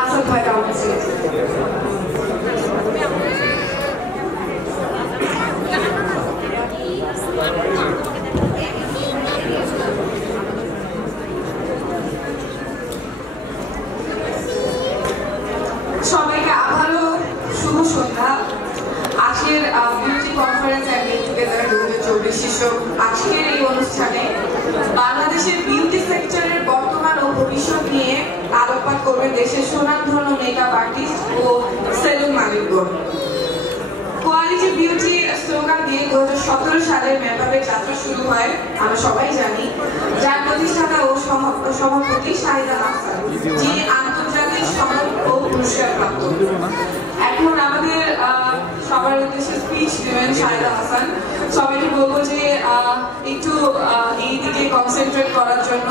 আসাদ ভাই কেমন আছেন? সবাইকে আবারও শুভ সন্ধ্যা। আজকের beauty conference and get together 2024 শীর্ষক আজকের এই অনুষ্ঠানে বাংলাদেশের বিউটি সেক্টরের বর্তমান ও ভবিষ্যৎ নিয়ে আলোকপাত করবেন দেশের সুনামধন্য মেকআপ আর্টিস্ট ও সেলুন মালিকগণ। কোয়ালিটি বিউটি স্লোগান দিয়ে 2017 সালের মেকআপের যাত্রা শুরু হয়, আমরা সবাই জানি, যার প্রতিষ্ঠাতা ও সভাপতি শাহিদা আহসান, যিনি আন্তর্জাতিক সম্মান ও পুরস্কার প্রাপ্ত। এখন আমাদের সবার উদ্দেশ্যে স্পিচ দেবেন শাহিদা আহসান। সবাইকে বলবো যে একটু এই দিকে কনসেন্ট্রেট করার জন্য।